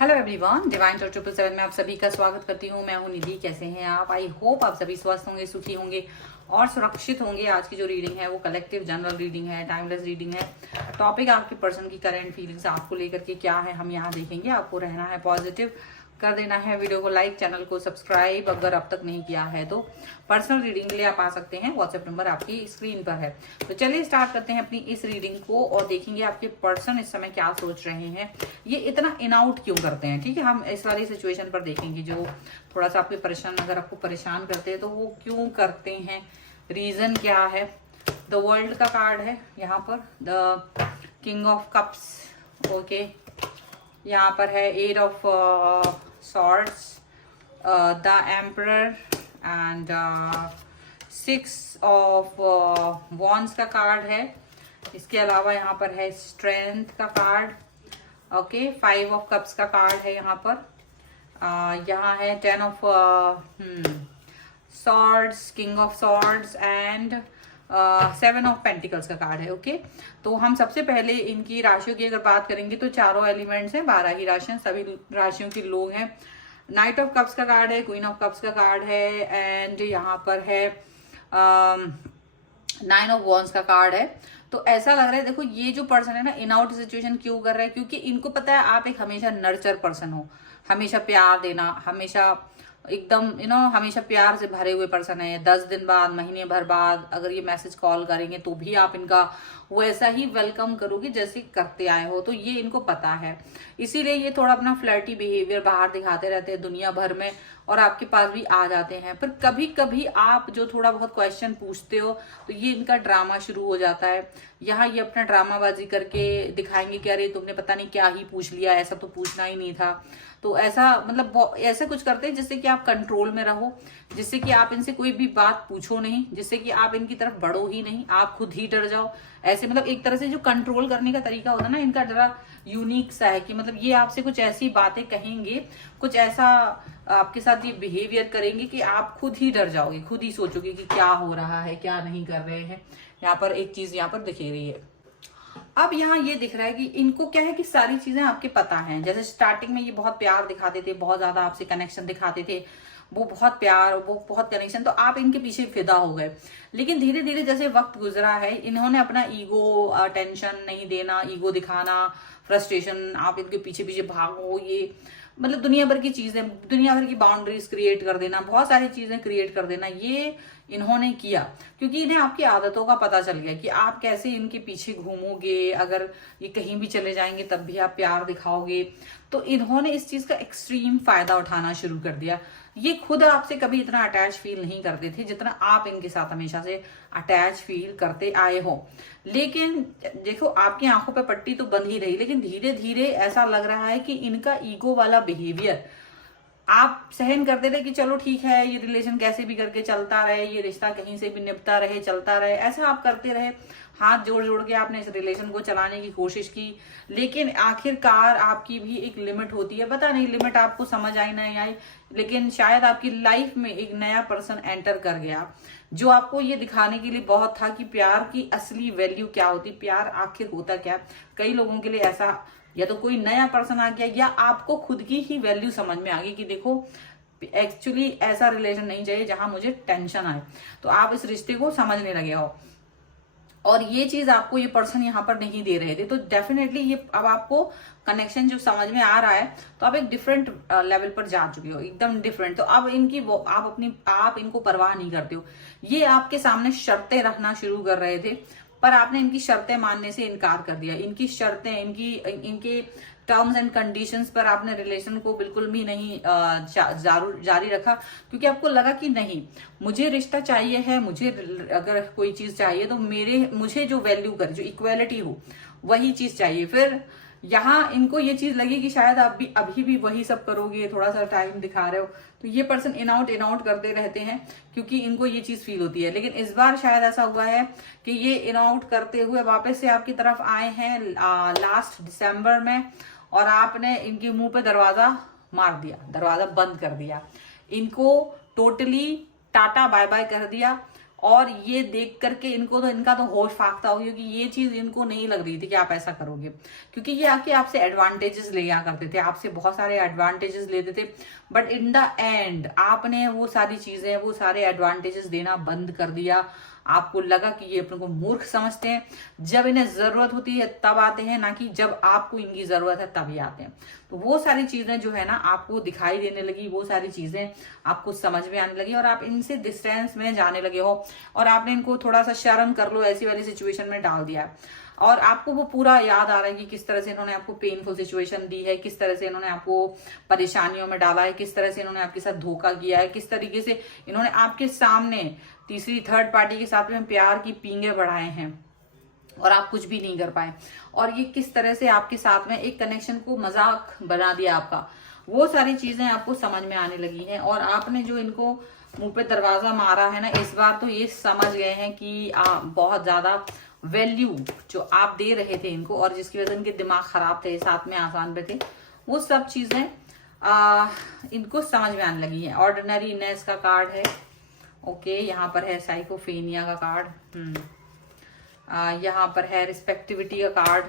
Hello everyone, divine talk 777 में आप सभी का स्वागत करती हूँ। मैं हूँ निधि। कैसे हैं आप? आई होप आप सभी स्वस्थ होंगे, सुखी होंगे और सुरक्षित होंगे। आज की जो रीडिंग है वो कलेक्टिव जनरल रीडिंग है, टाइमलेस रीडिंग है। टॉपिक आपके पर्सन की करंट फीलिंग्स आपको लेकर के क्या है हम यहाँ देखेंगे। आपको रहना है पॉजिटिव, कर देना है वीडियो को लाइक, चैनल को सब्सक्राइब अगर अब तक नहीं किया है तो। पर्सनल रीडिंग के लिए आप आ सकते हैं, व्हाट्सएप नंबर आपकी स्क्रीन पर है। तो चलिए स्टार्ट करते हैं अपनी इस रीडिंग को और देखेंगे आपके पर्सन इस समय क्या सोच रहे हैं, ये इतना इन आउट क्यों करते हैं। ठीक है, हम इस वाली सिचुएशन पर देखेंगे जो थोड़ा सा आपके परेशान, अगर आपको परेशान करते हैं तो वो क्यों करते हैं, रीजन क्या है। द वर्ल्ड का कार्ड है यहाँ पर, the king of cups, okay. यहाँ पर है eight of swords, the emperor and 6 of wands का कार्ड है। इसके अलावा यहाँ पर है स्ट्रेंथ का कार्ड, ओके। 5 ऑफ कप्स का कार्ड है यहाँ पर। यहाँ है 10 of swords, king of swords and 7 of pentacles का कार्ड है, ओके। तो हम सबसे पहले इनकी राशियों की अगर बात करेंगे तो चारों एलिमेंट्स हैं, 12 ही राशियां, सभी राशियों के लोग हैं। नाइट ऑफ कप्स का कार्ड है, क्वीन ऑफ कप्स का कार्ड है एंड यहाँ पर है 9 ऑफ वॉन्ड्स का कार्ड है। तो ऐसा लग रहा है, देखो ये जो पर्सन है ना, इन आउट सिचुएशन क्यों कर रहा है, क्योंकि इनको पता है आप एक हमेशा नर्चर पर्सन हो, हमेशा प्यार देना, हमेशा एकदम हमेशा प्यार से भरे हुए पर्सन है। 10 दिन बाद, महीने भर बाद अगर ये मैसेज कॉल करेंगे तो भी आप इनका वैसा ही वेलकम करोगे जैसे करते आए हो। तो ये इनको पता है, इसीलिए ये थोड़ा अपना फ्लर्टी बिहेवियर बाहर दिखाते रहते हैं दुनिया भर में और आपके पास भी आ जाते हैं। पर कभी कभी आप जो थोड़ा बहुत क्वेश्चन पूछते हो तो ये इनका ड्रामा शुरू हो जाता है। यहाँ ये अपना ड्रामाबाजी करके दिखाएंगे कि अरे तुमने पता नहीं क्या ही पूछ लिया, ऐसा तो पूछना ही नहीं था। तो ऐसा मतलब ऐसे कुछ करते हैं जिससे कि आप कंट्रोल में रहो, जिससे कि आप इनसे कोई भी बात पूछो नहीं, जिससे कि आप इनकी तरफ बढ़ो ही नहीं, आप खुद ही डर जाओ। ऐसे मतलब एक तरह से जो कंट्रोल करने का तरीका होता है ना इनका, जरा यूनिक सा है कि मतलब ये आपसे कुछ ऐसी बातें कहेंगे, कुछ ऐसा आपके साथ ये बिहेवियर करेंगे कि आप खुद ही डर जाओगे, खुद ही सोचोगे कि क्या हो रहा है, क्या नहीं कर रहे हैं। यहाँ पर एक चीज यहाँ पर दिख रही है। अब यहाँ ये दिख रहा है कि इनको क्या है कि सारी चीजें आपके पता हैं। जैसे स्टार्टिंग में ये बहुत प्यार दिखाते थे, बहुत ज्यादा आपसे कनेक्शन दिखाते थे, वो बहुत प्यार, वो बहुत कनेक्शन, तो आप इनके पीछे फिदा हो गए। लेकिन धीरे धीरे जैसे वक्त गुजरा है, इन्होंने अपना ईगो, टेंशन नहीं देना, ईगो दिखाना, फ्रस्ट्रेशन, आप इनके पीछे पीछे भागो, ये मतलब दुनिया भर की चीजें, दुनिया भर की बाउंड्रीज क्रिएट कर देना, बहुत सारी चीजें क्रिएट कर देना, ये इन्होंने किया क्योंकि इन्हें आपकी आदतों का पता चल गया कि आप कैसे इनके पीछे घूमोगे। अगर ये कहीं भी चले जाएंगे तब भी आप प्यार दिखाओगे। तो इन्होंने इस चीज का एक्सट्रीम फायदा उठाना शुरू कर दिया। ये खुद आपसे कभी इतना अटैच फील नहीं करते थे जितना आप इनके साथ हमेशा से अटैच फील करते आए हो। लेकिन देखो आपकी आंखों पे पट्टी तो बंद ही रही, लेकिन धीरे धीरे ऐसा लग रहा है कि इनका ईगो वाला बिहेवियर आप सहन करते रहे कि चलो ठीक है, ये रिलेशन कैसे भी करके चलता रहे, ये रिश्ता कहीं से भी निपटा रहे, चलता रहे, ऐसा आप करते रहे। हाथ जोड़ जोड़ के आपने इस रिलेशन को चलाने की कोशिश की, लेकिन आखिरकार आपकी भी एक लिमिट होती है। पता नहीं लिमिट आपको समझ आई नहीं आई, लेकिन शायद आपकी लाइफ में एक नया पर्सन एंटर कर गया जो आपको ये दिखाने के लिए बहुत था कि प्यार की असली वैल्यू क्या होती, प्यार आखिर होता क्या। कई लोगों के लिए ऐसा, या तो कोई नया पर्सन आ गया या आपको खुद की ही वैल्यू समझ में आ गई कि देखो एक्चुअली ऐसा रिलेशन नहीं चाहिए जहां मुझे टेंशन आए। तो आप इस रिश्ते को समझने लगे हो और ये चीज आपको ये पर्सन यहाँ पर नहीं दे रहे थे। तो डेफिनेटली ये अब आपको कनेक्शन जो समझ में आ रहा है, तो आप एक डिफरेंट लेवल पर जा चुके हो, एकदम डिफरेंट। तो अब इनकी वो आप इनको परवाह नहीं करते हो। ये आपके सामने शर्तें रखना शुरू कर रहे थे पर आपने इनकी शर्तें मानने से इनकार कर दिया। इनकी शर्तें, इनके टर्म्स एंड कंडीशंस पर आपने रिलेशन को बिल्कुल भी नहीं जारी रखा, क्योंकि आपको लगा कि नहीं, मुझे रिश्ता चाहिए है, मुझे अगर कोई चीज चाहिए तो मुझे जो वैल्यू करे, जो इक्वालिटी हो, वही चीज चाहिए। फिर यहाँ इनको ये चीज लगी कि शायद आप भी अभी भी वही सब करोगे, थोड़ा सा टाइम दिखा रहे हो। तो ये पर्सन इन आउट करते रहते हैं क्योंकि इनको ये चीज फील होती है। लेकिन इस बार शायद ऐसा हुआ है कि ये इन आउट करते हुए वापस से आपकी तरफ आए हैं लास्ट दिसंबर में, और आपने इनके मुंह पे दरवाजा मार दिया, दरवाजा बंद कर दिया, इनको टोटली टाटा बाय बाय कर दिया और ये देख करके इनको तो इनका तो होश फाख्ता हो, क्योंकि ये चीज इनको नहीं लग रही थी कि आप ऐसा करोगे, क्योंकि ये आके आपसे एडवांटेजेस लिया करते थे, आपसे बहुत सारे एडवांटेजेस लेते थे। बट इन द एंड आपने वो सारी चीजें, वो सारे एडवांटेजेस देना बंद कर दिया। आपको लगा कि ये अपने को मूर्ख समझते हैं, जब इन्हें जरूरत होती है तब आते हैं, ना कि जब आपको इनकी जरूरत है तभी आते हैं। तो वो सारी चीजें जो है ना आपको दिखाई देने लगी, वो सारी चीजें आपको समझ में आने लगी और आप इनसे डिस्टेंस में जाने लगे हो, और आपने इनको थोड़ा सा शर्म कर लो ऐसी वाली सिचुएशन में डाल दिया है। और आपको वो पूरा याद आ रहा है कि किस तरह से इन्होंने आपको पेनफुल सिचुएशन दी है, किस तरह से इन्होंने आपको परेशानियों में डाला है, किस तरह से इन्होंने आपके साथ धोखा किया है, किस तरीके से इन्होंने आपके सामने तीसरी थर्ड पार्टी के साथ में प्यार की पींगे बढ़ाए हैं और आप कुछ भी नहीं कर पाए, और ये किस तरह से आपके साथ में एक कनेक्शन को मजाक बना दिया आपका। वो सारी चीजें आपको समझ में आने लगी हैं, और आपने जो इनको मुंह पे दरवाजा मारा है ना, इस बार तो ये समझ गए हैं कि बहुत ज्यादा वैल्यू जो आप दे रहे थे इनको, और जिसकी वजह से इनके दिमाग खराब थे, साथ में आसान पे थे, वो सब चीजें इनको समझ में आने लगी है। ऑर्डिनरीनेस का कार्ड है, ओके। यहाँ पर है साइकोफेनिया का कार्ड, यहाँ पर है रिस्पेक्टिविटी का कार्ड,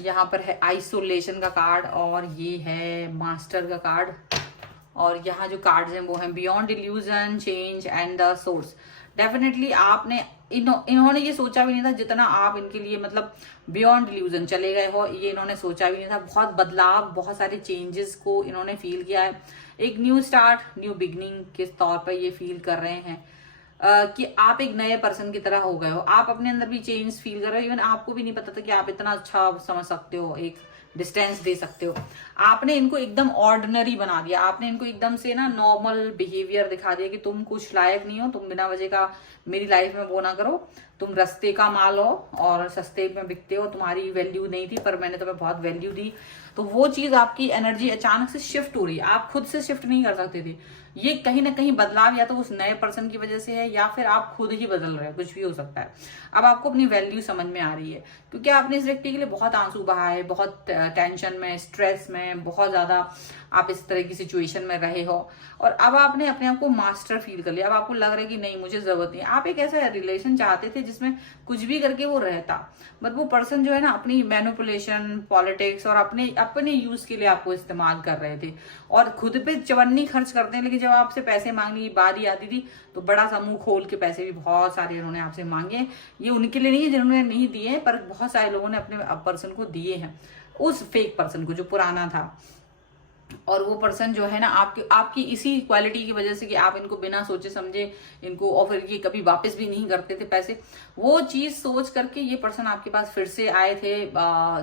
यहाँ पर है आइसोलेशन का कार्ड, और ये है मास्टर का कार्ड, और यहाँ जो कार्ड्स हैं वो हैं beyond illusion, change and the source. Definitely आपने इन्होंने ये सोचा भी नहीं था जितना आप इनके लिए मतलब बियॉन्ड इल्यूजन चले गए हो, ये इन्होंने सोचा भी नहीं था। बहुत बदलाव, बहुत सारे चेंजेस को इन्होंने फील किया है। एक न्यू स्टार्ट, न्यू बिगनिंग के तौर पर ये फील कर रहे हैं कि आप एक नए पर्सन की तरह हो गए हो। आप अपने अंदर भी चेंज फील कर रहे हो, इवन आपको भी नहीं पता था कि आप इतना अच्छा समझ सकते हो, एक डिस्टेंस दे सकते हो। आपने इनको एकदम ऑर्डिनरी बना दिया, आपने इनको एकदम से ना नॉर्मल बिहेवियर दिखा दिया कि तुम कुछ लायक नहीं हो, तुम बिना वजह का मेरी लाइफ में वो ना करो, तुम रस्ते का माल हो और सस्ते में बिकते हो, तुम्हारी वैल्यू नहीं थी पर मैंने तुम्हें बहुत वैल्यू दी। तो वो चीज आपकी एनर्जी अचानक से शिफ्ट हो रही है, आप खुद से शिफ्ट नहीं कर सकते थे। ये कहीं ना कहीं बदलाव या तो उस नए पर्सन की वजह से है, या फिर आप खुद ही बदल रहे हो, कुछ भी हो सकता है। अब आपको अपनी वैल्यू समझ में आ रही है, क्योंकि आपने इस व्यक्ति के लिए बहुत आंसू बहाए, बहुत टेंशन में, स्ट्रेस में, बहुत ज्यादा आप इस तरह की सिचुएशन में रहे हो, और अब आपने अपने आप को मास्टर फील कर लिया। अब आपको लग रहा है कि नहीं, मुझे जरूरत नहीं। आप एक ऐसा रिलेशन चाहते थे जिसमें कुछ भी करके वो रहता, बट वो पर्सन जो है ना अपनी मैनिपुलेशन, पॉलिटिक्स और अपने अपने यूज के लिए आपको इस्तेमाल कर रहे थे, और खुद पे चवन्नी खर्च करते हैं। लेकिन जब आपसे पैसे मांगने की बारी आती थी तो बड़ा सा मुंह खोल के पैसे भी बहुत सारे उन्होंने आपसे मांगे। ये उनके लिए नहीं है जिन्होंने नहीं दिए, पर बहुत सारे लोगों ने अपने पर्सन को दिए हैं, उस फेक पर्सन को जो पुराना था। और वो पर्सन जो है ना आपकी इसी क्वालिटी की वजह से कि आप इनको बिना सोचे समझे इनको, और फिर ये कभी वापस भी नहीं करते थे पैसे, वो चीज सोच करके ये पर्सन आपके पास फिर से आए थे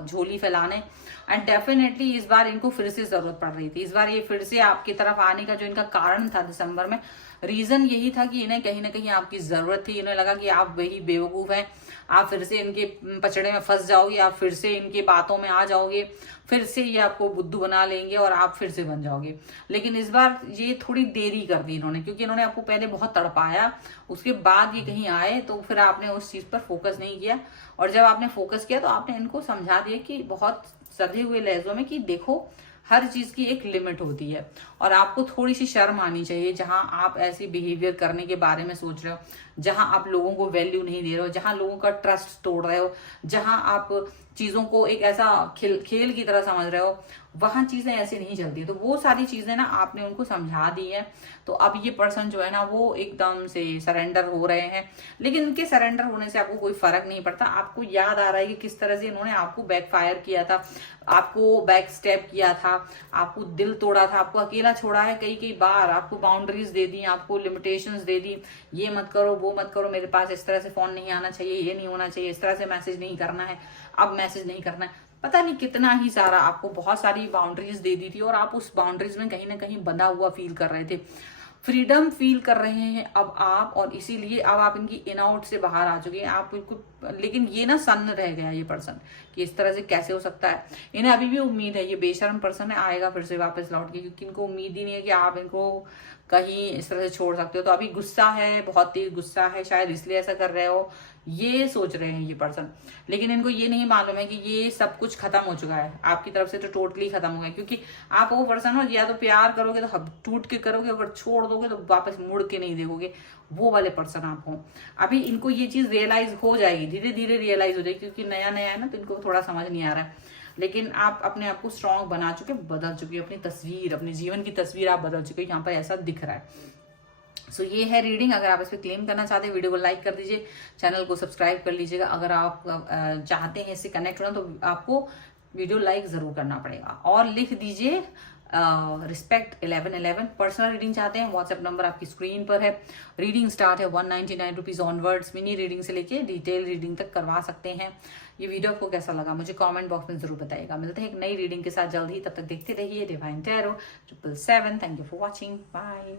झोली फैलाने। एंड डेफिनेटली इस बार इनको फिर से जरूरत पड़ रही थी। इस बार ये फिर से आपकी तरफ आने का जो इनका कारण था दिसंबर में, रीजन यही था कि इन्हें कहीं ना कहीं आपकी जरूरत थी। इन्हें लगा कि आप वही बेवकूफ हैं, आप फिर से इनके पचड़े में फंस जाओगे, आप फिर से इनकी बातों में आ जाओगे, फिर से ये आपको बुद्धू बना लेंगे और आप फिर से बन जाओगे। लेकिन इस बार ये थोड़ी देरी कर दी इन्होंने, क्योंकि इन्होंने आपको पहले बहुत तड़पाया, उसके बाद ये कहीं आए तो फिर आपने उस चीज पर फोकस नहीं किया। और जब आपने फोकस किया तो आपने इनको समझा दिया कि बहुत सधे हुए लहजों में कि देखो, हर चीज की एक लिमिट होती है, और आपको थोड़ी सी शर्म आनी चाहिए जहां आप ऐसी बिहेवियर करने के बारे में सोच रहे हो, जहां आप लोगों को वैल्यू नहीं दे रहे हो, जहां लोगों का ट्रस्ट तोड़ रहे हो, जहां आप चीजों को एक ऐसा खेल की तरह समझ रहे हो, वहां चीजें ऐसे नहीं चलती। तो वो सारी चीजें ना आपने उनको समझा दी है। तो अब ये पर्सन जो है ना वो एकदम से सरेंडर हो रहे हैं, लेकिन इनके सरेंडर होने से आपको कोई फर्क नहीं पड़ता। आपको याद आ रहा है कि किस तरह से इन्होंने आपको बैकफायर किया था, आपको बैक स्टेप किया था, आपको दिल तोड़ा था, आपको अकेला छोड़ा है कई कई बार, आपको बाउंड्रीज दे दी, आपको लिमिटेशंस दे दी, ये मत करो, वो मत करो, मेरे पास इस तरह से फोन नहीं आना चाहिए, ये नहीं होना चाहिए, इस तरह से मैसेज नहीं करना है, अब मैसेज नहीं करना है, पता नहीं कितना ही सारा आपको बहुत सारी बाउंड्रीज दे दी थी, और आप उस बाउंड्रीज में कहीं ना कहीं बंधा हुआ फील कर रहे थे, फ्रीडम फील कर रहे हैं अब आप। और इसीलिए अब आप इनकी इन आउट से बाहर आ चुके हैं आप बिल्कुल। लेकिन ये ना सन्न रह गया ये पर्सन कि इस तरह से कैसे हो सकता है। इन्हें अभी भी उम्मीद है, ये बेशर्म पर्सन है, आएगा फिर से वापस लौट के, क्योंकि इनको उम्मीद ही नहीं है कि आप इनको कहीं इस तरह से छोड़ सकते हो। तो अभी गुस्सा है, बहुत तेज गुस्सा है, शायद इसलिए ऐसा कर रहे हो ये सोच रहे हैं ये पर्सन। लेकिन इनको ये नहीं मालूम है कि ये सब कुछ खत्म हो चुका है आपकी तरफ से, तो टोटली खत्म हो गया। क्योंकि आप वो पर्सन हो, या तो प्यार करोगे तो टूट के करोगे, अगर छोड़ दोगे तो वापस मुड़ के नहीं देखोगे, वो वाले पर्सन आप हो। अभी इनको ये चीज रियलाइज हो जाएगी, धीरे धीरे रियलाइज हो जाएगी, क्योंकि नया नया है ना, तो इनको थोड़ा समझ नहीं आ रहा है। लेकिन आप अपने आप को स्ट्रांग बना चुके, बदल चुके, अपनी तस्वीर, अपने जीवन की तस्वीर आप बदल चुके, यहाँ पर ऐसा दिख रहा है। सो ये है रीडिंग। अगर आप इस पर क्लेम करना चाहते हैं, वीडियो को लाइक कर दीजिए, चैनल को सब्सक्राइब कर लीजिएगा। अगर आप चाहते हैं इससे कनेक्ट होना, तो आपको वीडियो लाइक जरूर करना पड़ेगा, और लिख दीजिए रिस्पेक्ट 1111। पर्सनल रीडिंग चाहते हैं, व्हाट्सएप नंबर आपकी स्क्रीन पर है। रीडिंग स्टार्ट है 199 रुपीज ऑनवर्ड्स। मिनी रीडिंग से लेके डिटेल रीडिंग तक करवा सकते हैं। ये वीडियो आपको कैसा लगा मुझे कमेंट बॉक्स में जरूर बताइएगा। मिलते हैं एक नई रीडिंग के साथ जल्द ही, तब तक देखते रहिए divine tarot 777। Thank you for watching, bye.